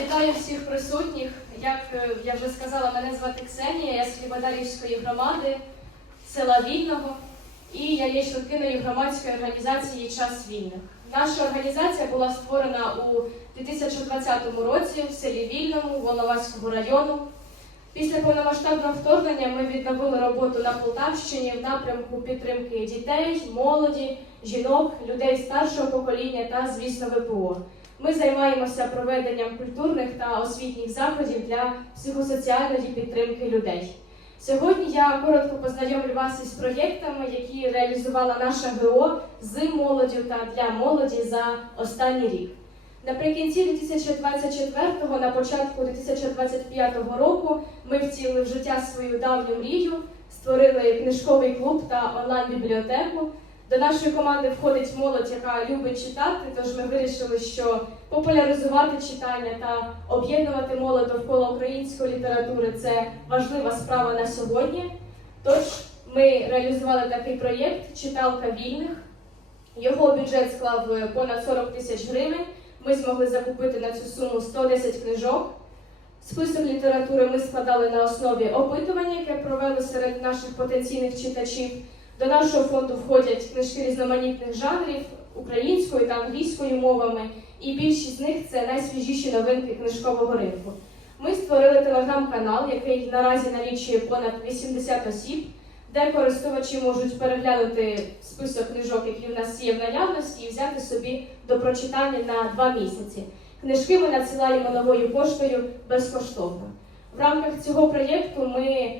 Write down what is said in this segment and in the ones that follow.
Вітаю всіх присутніх. Як е, я вже сказала, мене звати Ксенія, я з Хлібодарівської громади села Вільного, і я є членкиною громадської організації Час вільних. Наша організація була створена у 2020 році в селі Вільному Волноваського району. Після повномасштабного вторгнення ми відновили роботу на Полтавщині в напрямку підтримки дітей, молоді, жінок, людей старшого покоління та, звісно, ВПО. Ми займаємося проведенням культурних та освітніх заходів для психосоціальної підтримки людей. Сьогодні я коротко познайомлю вас із проєктами, які реалізувала наша ГО з молоддю та для молоді за останній рік. Наприкінці 2024-го, на початку 2025 року, ми втілили в життя свою давню мрію, створили книжковий клуб та онлайн-бібліотеку. До нашої команди входить молодь, яка любить читати, тож ми вирішили, що популяризувати читання та об'єднувати молодь довкола української літератури це важлива справа на сьогодні. Тож ми реалізували такий проєкт Читалка вільних. Його бюджет склав е, понад 40 тисяч гривень. Ми змогли закупити на цю суму 110 книжок. Список літератури ми складали на основі опитування, яке провели серед наших потенційних читачів. До нашого фонду входять книжки різноманітних жанрів українською та англійською мовами, і більшість з них це найсвіжіші новинки книжкового ринку. Ми створили телеграм-канал, який наразі налічує понад 80 осіб, де користувачі можуть переглянути список книжок, які в нас є в наявності, і взяти собі до прочитання на два місяці. Книжки ми надсилаємо новою поштою безкоштовно. В рамках цього проєкту ми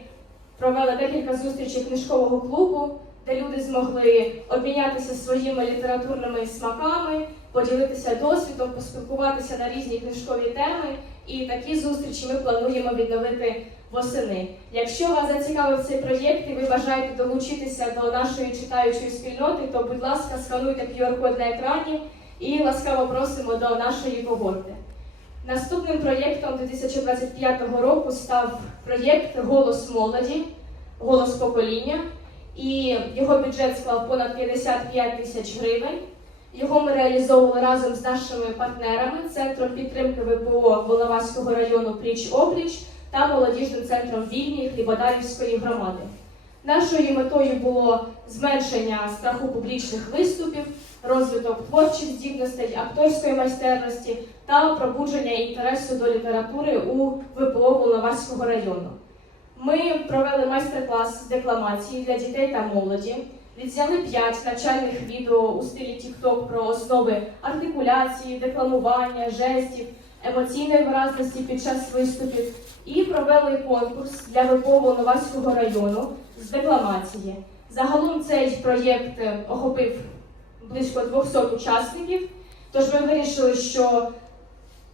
провели декілька зустрічей книжкового клубу, де люди змогли обмінятися своїми літературними смаками, поділитися досвідом, поспілкуватися на різні книжкові теми. І такі зустрічі ми плануємо відновити восени. Якщо вас зацікавив цей проєкт і ви бажаєте долучитися до нашої читаючої спільноти, то, будь ласка, скануйте QR-код на екрані і ласкаво просимо до нашої когорти. Наступним проєктом 2025 року став проєкт Голос молоді, голос покоління, і його бюджет склав понад 55 тисяч гривень. Його ми реалізовували разом з нашими партнерами Центром підтримки ВПО Волноваського району Пліч Опліч та молодіжним центром Вільні Хлібодарівської громади. Нашою метою було зменшення страху публічних виступів, розвиток творчих здібностей, акторської майстерності та пробудження інтересу до літератури у ВПО Волноваського району. Ми провели майстер-клас з декламації для дітей та молоді. Відзняли 5 навчальних відео у стилі TikTok про основи артикуляції, декламування, жестів, емоційної виразності під час виступів і провели конкурс для ВПО Волноваського району з декламації. Загалом цей проєкт е, охопив близько 200 учасників, тож ми вирішили, що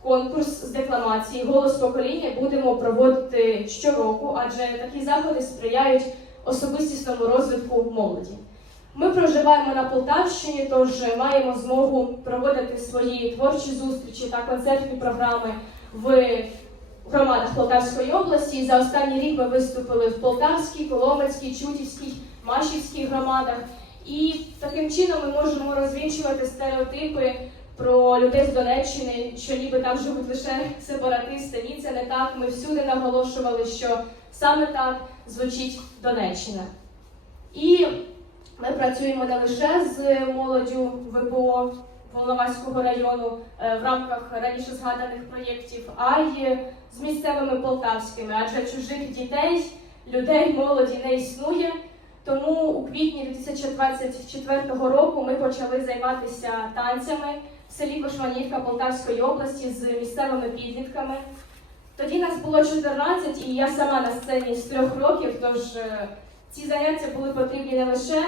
конкурс з декламації Голос покоління будемо проводити щороку, адже такі заходи сприяють особистісному розвитку молоді. Ми проживаємо на Полтавщині, тож маємо змогу проводити свої творчі зустрічі та концертні програми в громадах Полтавської області. За останній рік ми виступили в Полтавській, Коломацькій, Чутівській, Машівській громадах. І таким чином ми можемо розвінчувати стереотипи про людей з Донеччини, що ніби там живуть лише сепаратисти. Ні, це не так. Ми всюди наголошували, що саме так звучить Донеччина. І ми працюємо не лише з молоддю ВПО Волноваського району е, в рамках раніше згаданих проєктів, а й з місцевими полтавськими, адже чужих дітей, людей, молоді не існує. Тому у квітні 2024 року ми почали займатися танцями в селі Кошманівка Полтавської області з місцевими підлітками. Тоді нас було 14, і я сама на сцені з трьох років, тож е, ці заняття були потрібні не лише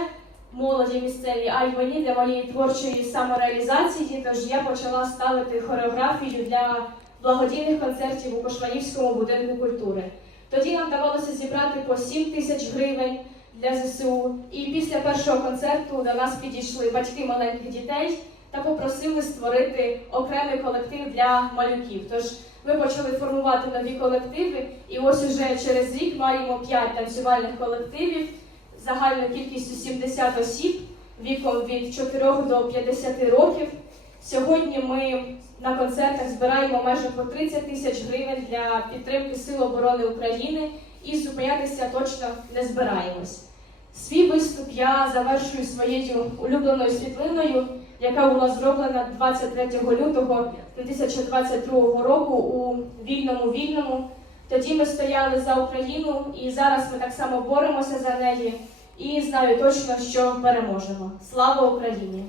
молоді місцеві, а й мені для моєї творчої самореалізації. Тож я почала ставити хореографію для благодійних концертів у Кошманівському будинку культури. Тоді нам вдавалося зібрати по 7 тисяч гривень для ЗСУ. І після першого концерту до нас підійшли батьки маленьких дітей та попросили створити окремий колектив для малюків. Тож ми почали формувати нові колективи, і ось уже через рік маємо 5 танцювальних колективів загальною кількістю 70 осіб віком від 4 до 50 років. Сьогодні ми на концертах збираємо майже по 30 тисяч гривень для підтримки Сил оборони України і зупинятися точно не збираємось. Свій виступ я завершую своєю улюбленою світлиною, яка була зроблена 23 лютого 2022 року у вільному вільному. Тоді ми стояли за Україну, і зараз ми так само боремося за неї. І знаю точно, що переможемо. Слава Україні!